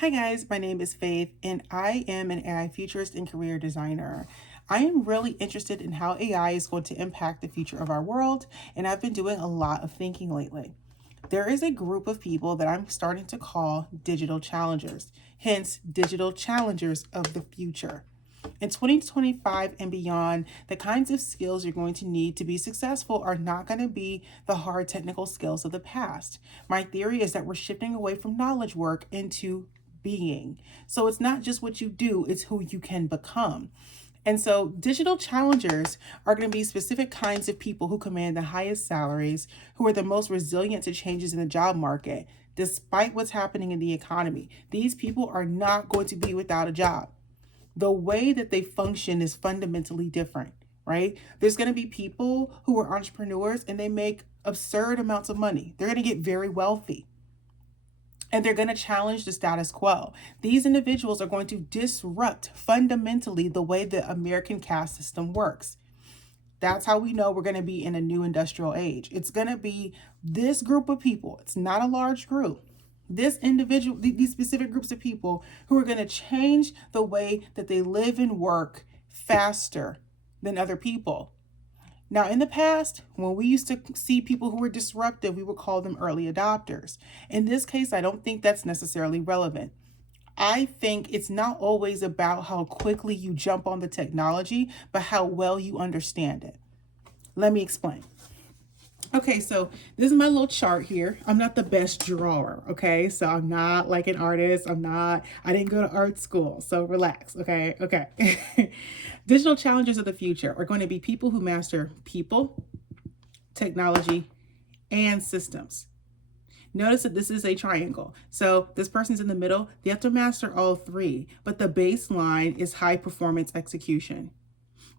Hi guys, my name is Faith and I am an AI futurist and career designer. I am really interested in how AI is going to impact the future of our world, and I've been doing a lot of thinking lately. There is a group of people that I'm starting to call digital challengers, hence digital challengers of the future. In 2025 and beyond, the kinds of skills you're going to need to be successful are not going to be the hard technical skills of the past. My theory is that we're shifting away from knowledge work into being. So it's not just what you do, it's who you can become. And so, digital challengers are going to be specific kinds of people who command the highest salaries, who are the most resilient to changes in the job market, despite what's happening in the economy. These people are not going to be without a job. The way that they function is fundamentally different, right? There's going to be people who are entrepreneurs and they make absurd amounts of money. They're going to get very wealthy and they're going to challenge the status quo. These individuals are going to disrupt fundamentally the way the American caste system works. That's how we know we're going to be in a new industrial age. It's going to be this group of people. It's not a large group. This individual, these specific groups of people who are going to change the way that they live and work faster than other people. Now, in the past, when we used to see people who were disruptive, we would call them early adopters. In this case, I don't think that's necessarily relevant. I think it's not always about how quickly you jump on the technology, but how well you understand it. Let me explain. Okay, so this is my little chart here. I'm not the best drawer, okay? So I'm not like an artist. I didn't go to art school. So relax, okay? Okay. Digital challenges of the future are going to be people who master people, technology, and systems. Notice that this is a triangle. So this person's in the middle. They have to master all three, but the baseline is high performance execution.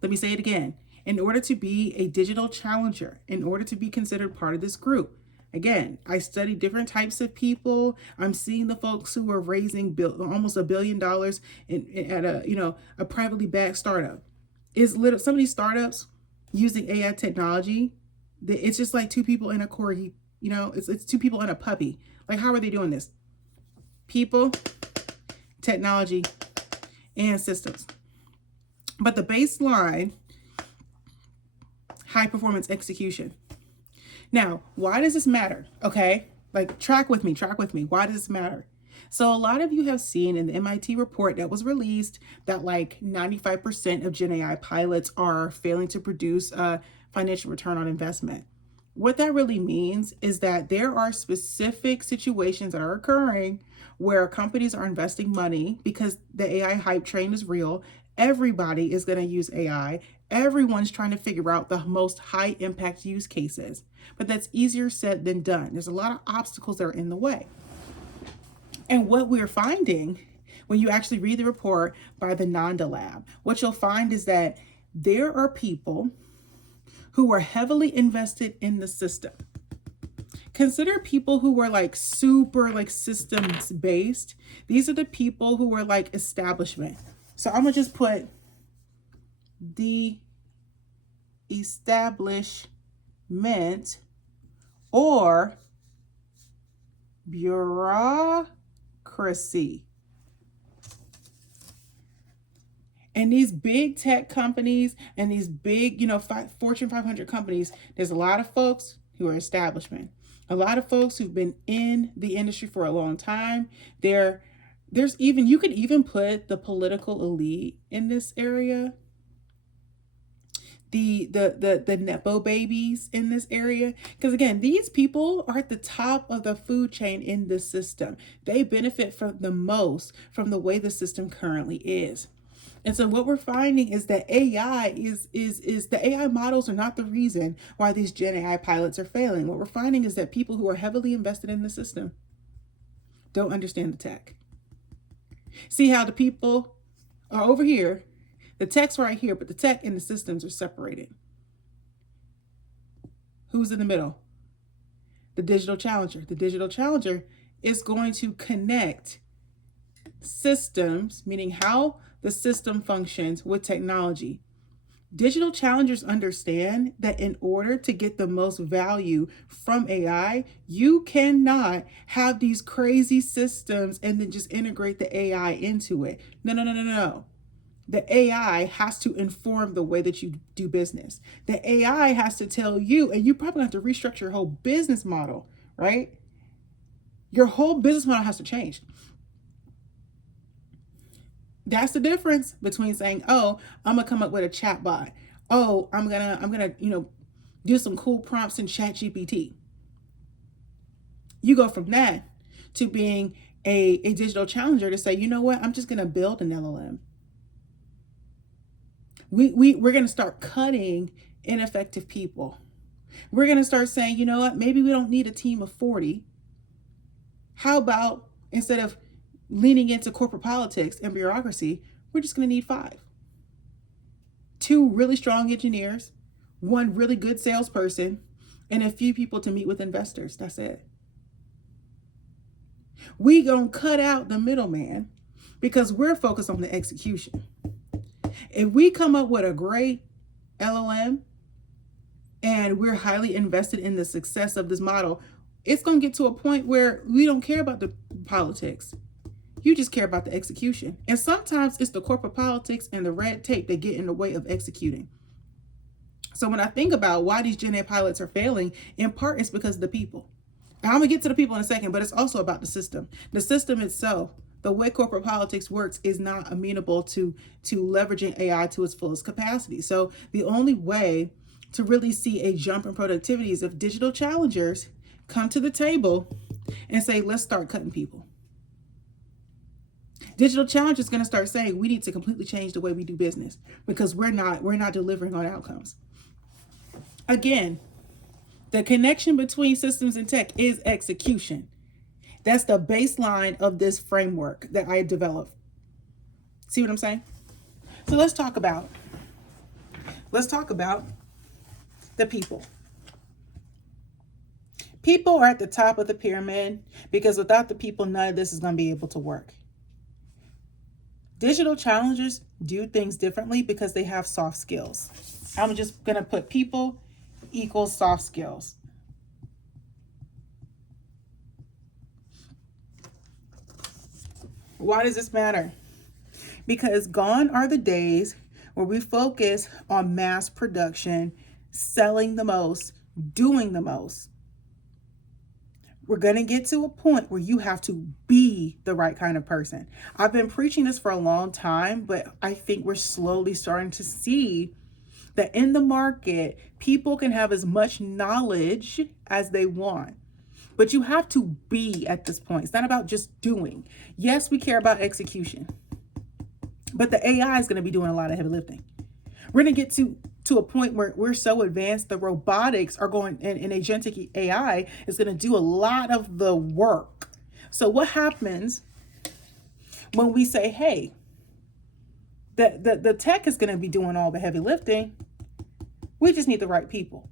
Let me say it again. In order to be a digital challenger, in order to be considered part of this group, again, I study different types of people. I'm seeing the folks who are raising almost $1 billion at a privately backed startup. Some of these startups using AI technology. It's just like two people in a corgi. It's two people and a puppy. Like, how are they doing this? People, technology, and systems. But the baseline, high performance execution. Now, why does this matter? Okay, like track with me. Why does this matter? So a lot of you have seen in the MIT report that was released that like 95% of Gen AI pilots are failing to produce a financial return on investment. What that really means is that there are specific situations that are occurring where companies are investing money because the AI hype train is real. Everybody is going to use AI. Everyone's trying to figure out the most high impact use cases, but that's easier said than done. There's a lot of obstacles that are in the way. And what we're finding when you actually read the report by the Nanda Lab, what you'll find is that there are people who are heavily invested in the system. Consider people who are like super like systems based. These are the people who are like establishment. So I'm gonna just put the establishment or bureaucracy. And these big tech companies and these big, Fortune 500 companies, there's a lot of folks who are establishment. A lot of folks who've been in the industry for a long time. You could even put the political elite in this area. The Nepo babies in this area. Because again, these people are at the top of the food chain in this system. They benefit from the most from the way the system currently is. And so what we're finding is that AI is the AI models are not the reason why these Gen AI pilots are failing. What we're finding is that people who are heavily invested in the system don't understand the tech. See how the people are over here, the tech's right here, but the tech and the systems are separated. Who's in the middle? The digital challenger. The digital challenger is going to connect systems, meaning how the system functions, with technology. Digital challengers understand that in order to get the most value from AI, you cannot have these crazy systems and then just integrate the AI into it. No, no, no, no, no. The AI has to inform the way that you do business. The AI has to tell you, and you probably have to restructure your whole business model, right? Your whole business model has to change. That's the difference between saying, "Oh, I'm gonna come up with a chat bot. Oh, I'm gonna, do some cool prompts in Chat GPT." You go from that to being a digital challenger to say, you know what, I'm just gonna build an LLM. We're gonna start cutting ineffective people. We're gonna start saying, you know what, maybe we don't need a team of 40. How about instead of leaning into corporate politics and bureaucracy, we're just going to need 5. 2 really strong engineers, 1 really good salesperson, and a few people to meet with investors. That's it. We going to cut out the middleman because we're focused on the execution. If we come up with a great LLM and we're highly invested in the success of this model, it's going to get to a point where we don't care about the politics. You just care about the execution. And sometimes it's the corporate politics and the red tape that get in the way of executing. So when I think about why these Gen A pilots are failing, in part it's because of the people. Now, I'm going to get to the people in a second, but it's also about the system. The system itself, the way corporate politics works, is not amenable to leveraging AI to its fullest capacity. So the only way to really see a jump in productivity is if digital challengers come to the table and say, let's start cutting people. Digital challenge is going to start saying we need to completely change the way we do business because we're not delivering on outcomes. Again, the connection between systems and tech is execution. That's the baseline of this framework that I developed. See what I'm saying? So let's talk about the people. People are at the top of the pyramid because without the people, none of this is going to be able to work. Digital challengers do things differently because they have soft skills. I'm just going to put people equals soft skills. Why does this matter? Because gone are the days where we focus on mass production, selling the most, doing the most. We're going to get to a point where you have to be the right kind of person. I've been preaching this for a long time, but I think we're slowly starting to see that in the market, people can have as much knowledge as they want. But you have to be at this point. It's not about just doing. Yes, we care about execution, but the AI is going to be doing a lot of heavy lifting. We're going to get to a point where we're so advanced, the robotics are going, and agentic AI is going to do a lot of the work. So what happens when we say, hey, the tech is going to be doing all the heavy lifting? We just need the right people.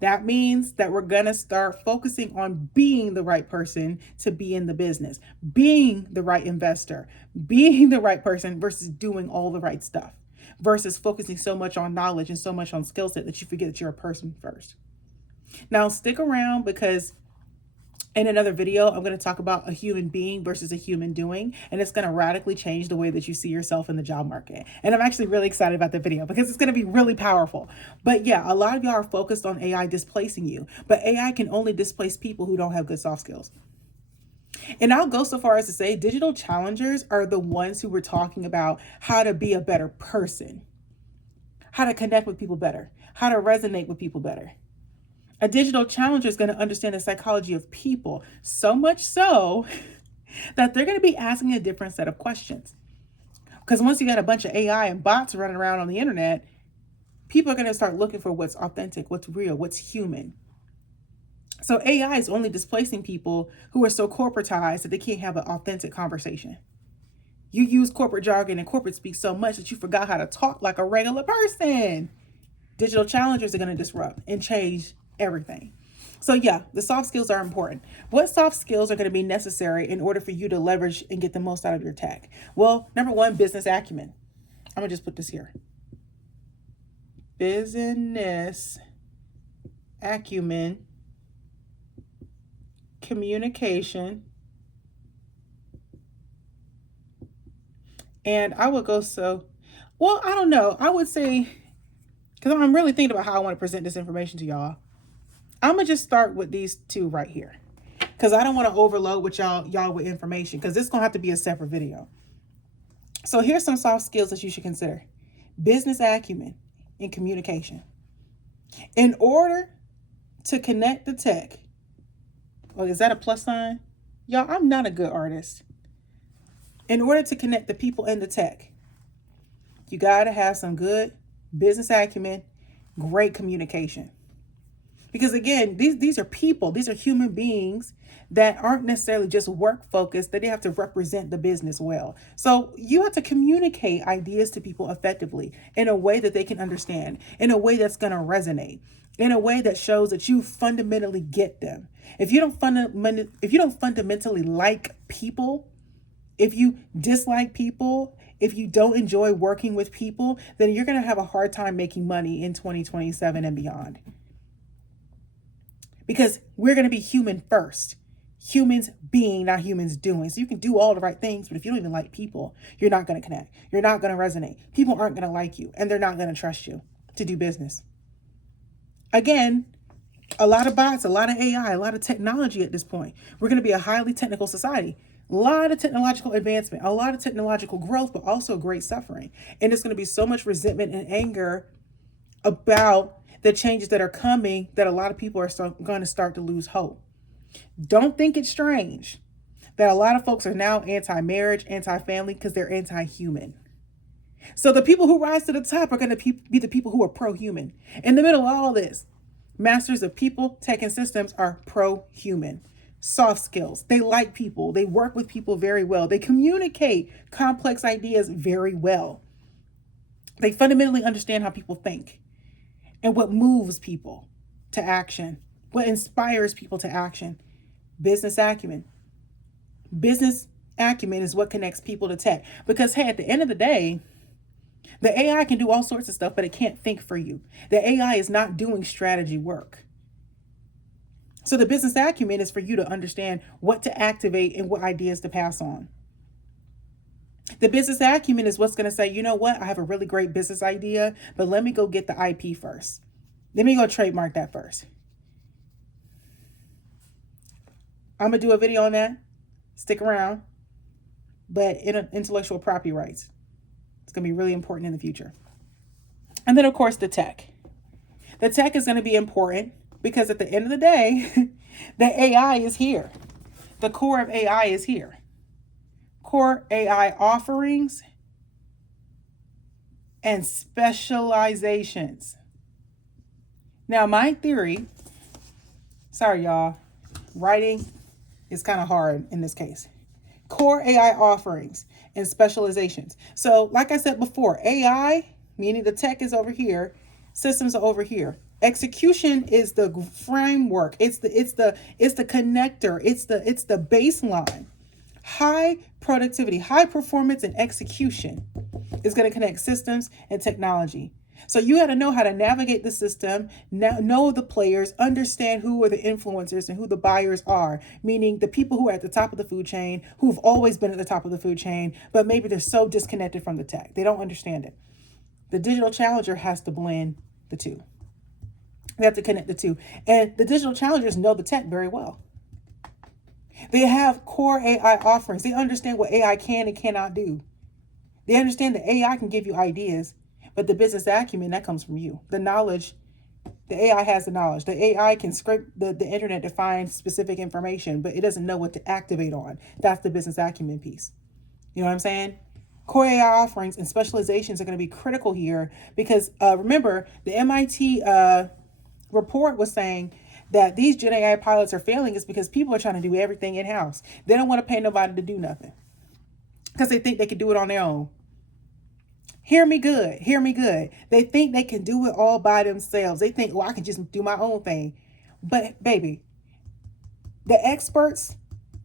That means that we're going to start focusing on being the right person to be in the business, being the right investor, being the right person versus doing all the right stuff, versus focusing so much on knowledge and so much on skill set that you forget that you're a person first. Now, stick around because in another video, I'm going to talk about a human being versus a human doing, and it's going to radically change the way that you see yourself in the job market. And I'm actually really excited about that video because it's going to be really powerful. But yeah, a lot of y'all are focused on AI displacing you, but AI can only displace people who don't have good soft skills. And I'll go so far as to say digital challengers are the ones who were talking about how to be a better person, how to connect with people better, how to resonate with people better. A digital challenger is going to understand the psychology of people, so much so that they're going to be asking a different set of questions. Because once you got a bunch of AI and bots running around on the internet, people are going to start looking for what's authentic, what's real, what's human. So AI is only displacing people who are so corporatized that they can't have an authentic conversation. You use corporate jargon and corporate speak so much that you forgot how to talk like a regular person. Digital challengers are going to disrupt and change everything. So yeah, the soft skills are important. What soft skills are going to be necessary in order for you to leverage and get the most out of your tech? Well, number one, business acumen. I'm going to just put this here. business acumen, communication, and I would go I don't know. I would say, because I'm really thinking about how I want to present this information to y'all. I'm gonna just start with these two right here, because I don't want to overload with y'all with information, because it's gonna have to be a separate video. So here's some soft skills that you should consider: business acumen and communication. In order to connect the tech, oh, is that a plus sign? Y'all, I'm not a good artist. In order to connect the people and the tech, you gotta have some good business acumen, great communication. Because again, these are people, these are human beings that aren't necessarily just work focused, that they have to represent the business well. So you have to communicate ideas to people effectively in a way that they can understand, in a way that's going to resonate, in a way that shows that you fundamentally get them. If you don't fundamentally like people, if you dislike people, if you don't enjoy working with people, then you're going to have a hard time making money in 2027 and beyond. Because we're going to be human first. Humans being, not humans doing. So you can do all the right things, but if you don't even like people, you're not going to connect. You're not going to resonate. People aren't going to like you, and they're not going to trust you to do business. Again, a lot of bots, a lot of AI, a lot of technology at this point. We're going to be a highly technical society. A lot of technological advancement, a lot of technological growth, but also great suffering. And there's going to be so much resentment and anger about the changes that are coming that a lot of people are going to start to lose hope. Don't think it's strange that a lot of folks are now anti-marriage, anti-family, because they're anti-human. So the people who rise to the top are going to be the people who are pro-human. In the middle of all this, masters of people, tech, and systems are pro-human. Soft skills. They like people. They work with people very well. They communicate complex ideas very well. They fundamentally understand how people think and what moves people to action, what inspires people to action. Business acumen. Business acumen is what connects people to tech. Because, hey, at the end of the day, the AI can do all sorts of stuff, but it can't think for you. The AI is not doing strategy work. So the business acumen is for you to understand what to activate and what ideas to pass on. The business acumen is what's going to say, you know what, I have a really great business idea, but let me go get the IP first. Let me go trademark that first. I'm going to do a video on that. Stick around. But intellectual property rights. It's going to be really important in the future. And then, of course, the tech. The tech is going to be important because at the end of the day, the AI is here. The core of AI is here. Core AI offerings and specializations. Now, my theory, sorry, y'all, writing is kind of hard in this case. Core AI offerings and specializations. So, like I said before, AI, meaning the tech, is over here, systems are over here. Execution is the framework. It's the connector. It's the baseline. High productivity, high performance, and execution is going to connect systems and technology. So you got to know how to navigate the system, know the players, understand who are the influencers and who the buyers are, meaning the people who are at the top of the food chain, who've always been at the top of the food chain, but maybe they're so disconnected from the tech. They don't understand it. The digital challenger has to blend the two. They have to connect the two. And the digital challengers know the tech very well. They have core AI offerings. They understand what AI can and cannot do. They understand that AI can give you ideas, but the business acumen, that comes from you. The knowledge, the AI has the knowledge. The AI can scrape the internet to find specific information, but it doesn't know what to activate on. That's the business acumen piece. You know what I'm saying? Core AI offerings and specializations are going to be critical here because remember, the MIT report was saying that these Gen AI pilots are failing is because people are trying to do everything in-house. They don't want to pay nobody to do nothing because they think they can do it on their own. Hear me good. Hear me good. They think they can do it all by themselves. They think, well, I can just do my own thing. But baby, the experts,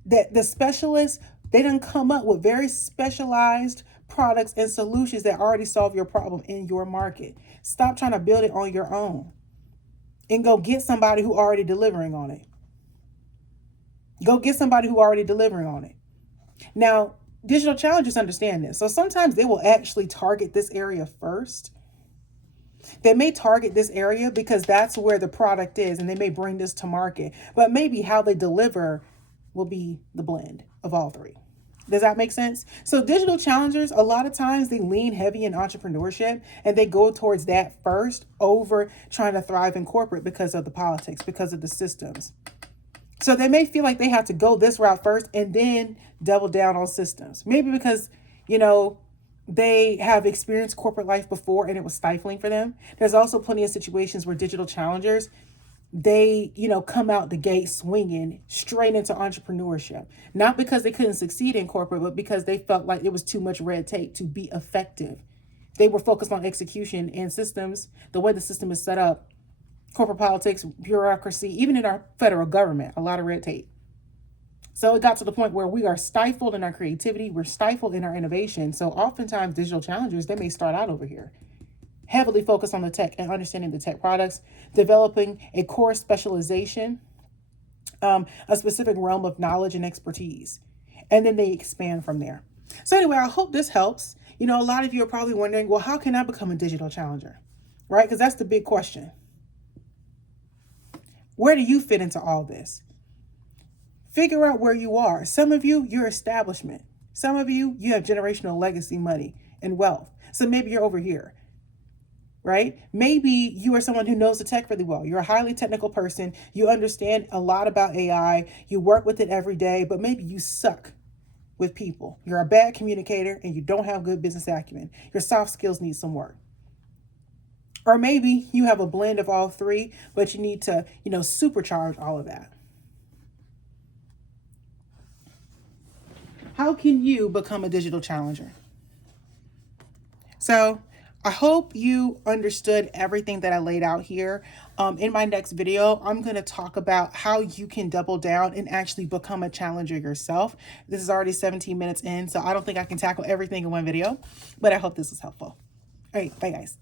the specialists, they done come up with very specialized products and solutions that already solve your problem in your market. Stop trying to build it on your own and go get somebody who already delivering on it. Go get somebody who already delivering on it. Now, digital challengers understand this. So sometimes they will actually target this area first. They may target this area because that's where the product is and they may bring this to market. But maybe how they deliver will be the blend of all three. Does that make sense? So digital challengers, a lot of times they lean heavy in entrepreneurship and they go towards that first over trying to thrive in corporate because of the politics, because of the systems. So they may feel like they have to go this route first and then double down on systems. Maybe because, they have experienced corporate life before and it was stifling for them. There's also plenty of situations where digital challengers, they, come out the gate swinging straight into entrepreneurship. Not because they couldn't succeed in corporate, but because they felt like it was too much red tape to be effective. They were focused on execution and systems, the way the system is set up, corporate politics, bureaucracy, even in our federal government, a lot of red tape. So it got to the point where we are stifled in our creativity, we're stifled in our innovation. So oftentimes digital challengers, they may start out over here, heavily focused on the tech and understanding the tech products, developing a core specialization, a specific realm of knowledge and expertise, and then they expand from there. So anyway, I hope this helps. A lot of you are probably wondering, well, how can I become a digital challenger, right? Because that's the big question. Where do you fit into all this? Figure out where you are. Some of you, you're establishment. Some of you, you have generational legacy money and wealth. So maybe you're over here, right? Maybe you are someone who knows the tech really well. You're a highly technical person. You understand a lot about AI. You work with it every day, but maybe you suck with people. You're a bad communicator and you don't have good business acumen. Your soft skills need some work. Or maybe you have a blend of all three, but you need to, supercharge all of that. How can you become a digital challenger? So I hope you understood everything that I laid out here. In my next video, I'm going to talk about how you can double down and actually become a challenger yourself. This is already 17 minutes in, so I don't think I can tackle everything in one video, but I hope this was helpful. All right, bye guys.